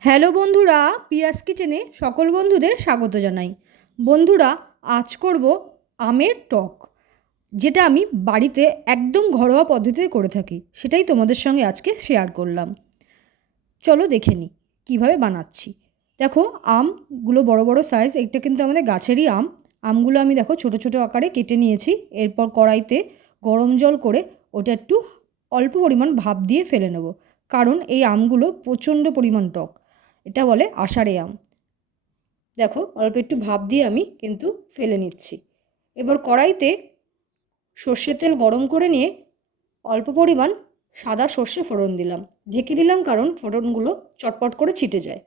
Hello বন্ধুরা, পিয়াস কিচেনে সকল বন্ধুদের স্বাগত জানাই। বন্ধুরা, আজ করব আমের টক, যেটা আমি বাড়িতে একদম ঘরোয়া পদ্ধতিতে করে থাকি। সেটাই তোমাদের সঙ্গে আজকে শেয়ার করলাম। চলো দেখে নিই কীভাবে বানাচ্ছি। দেখো, আমগুলো বড় বড় সাইজ, এটা কিন্তু আমাদের গাছেরই আম। আমগুলো আমি দেখো ছোট ছোট আকারে কেটে নিয়েছি। এরপর কড়াইতে গরম জল করে ওটা একটু অল্প পরিমাণ ভাপ দিয়ে ফেলে নেব, কারণ এই আমগুলো প্রচণ্ড পরিমাণ টক। এটা বলে আষাঢ়ে আম। দেখো, অল্প একটু ভাপ দিয়ে আমি কিন্তু ফেলে নিচ্ছি। এবার কড়াইতে সর্ষের তেল গরম করে নিয়ে অল্প পরিমাণ সাদা সর্ষে ফোড়ন দিলাম, ঢেকে দিলাম কারণ ফোড়নগুলো চটপট করে ছিটে যায়।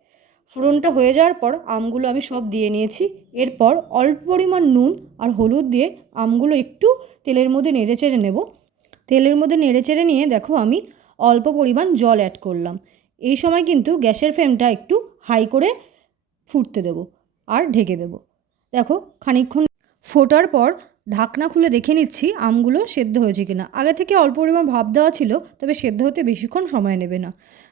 ফোড়নটা হয়ে যাওয়ার পর আমগুলো আমি সব দিয়ে নিয়েছি। এরপর অল্প পরিমাণ নুন আর হলুদ দিয়ে আমগুলো একটু তেলের মধ্যে নেড়েচেড়ে নেব। তেলের মধ্যে নেড়েচেড়ে নিয়ে দেখো আমি অল্প পরিমাণ জল অ্যাড করলাম। এই সময় কিন্তু গ্যাসের ফ্লেমটা একটু হাই করে ফুটতে দেব আর ঢেকে দেব। দেখো, খানিকক্ষণ ফোটার পর ঢাকনা খুলে দেখে নিচ্ছি আমগুলো সেদ্ধ হয়েছে কিনা। আগে থেকে অল্প পরিমাণ ভাপ দেওয়া ছিল, তবে সেদ্ধ হতে বেশিক্ষণ সময় নেবে না।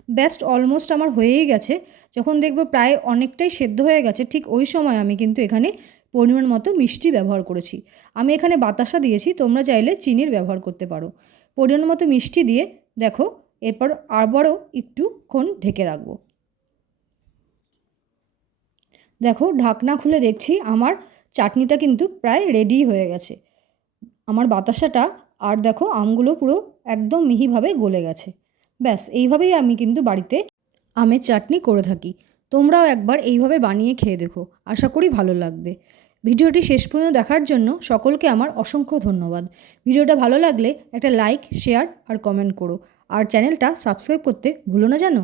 ব্যাস্ট অলমোস্ট আমার হয়েই গেছে। যখন দেখব প্রায় অনেকটাই সেদ্ধ হয়ে গেছে, ঠিক ওই সময় আমি কিন্তু এখানে পরিমাণ মতো মিষ্টি ব্যবহার করেছি। আমি এখানে বাতাসা দিয়েছি, তোমরা চাইলে চিনির ব্যবহার করতে পারো। পরিমাণ মতো মিষ্টি দিয়ে দেখো, এরপর আবারও একটুক্ষণ ঢেকে রাখবো। দেখো, ঢাকনা খুলে দেখছি আমার চাটনিটা কিন্তু প্রায় রেডি হয়ে গেছে। আমার বাতাসাটা আর দেখো আমগুলো পুরো একদম মিহিভাবে গলে গেছে। ব্যাস, এইভাবেই আমি কিন্তু বাড়িতে আমের চাটনি করে থাকি। তোমরাও একবার এইভাবে বানিয়ে খেয়ে দেখো, আশা করি ভালো লাগবে। ভিডিওটি শেষ পর্যন্ত দেখার জন্য সকলকে আমার অসংখ্য ধন্যবাদ। ভিডিওটা ভালো লাগলে একটা লাইক, শেয়ার আর কমেন্ট করো। আর চ্যানেলটা সাবস্ক্রাইব করতে ভুলো না যেন।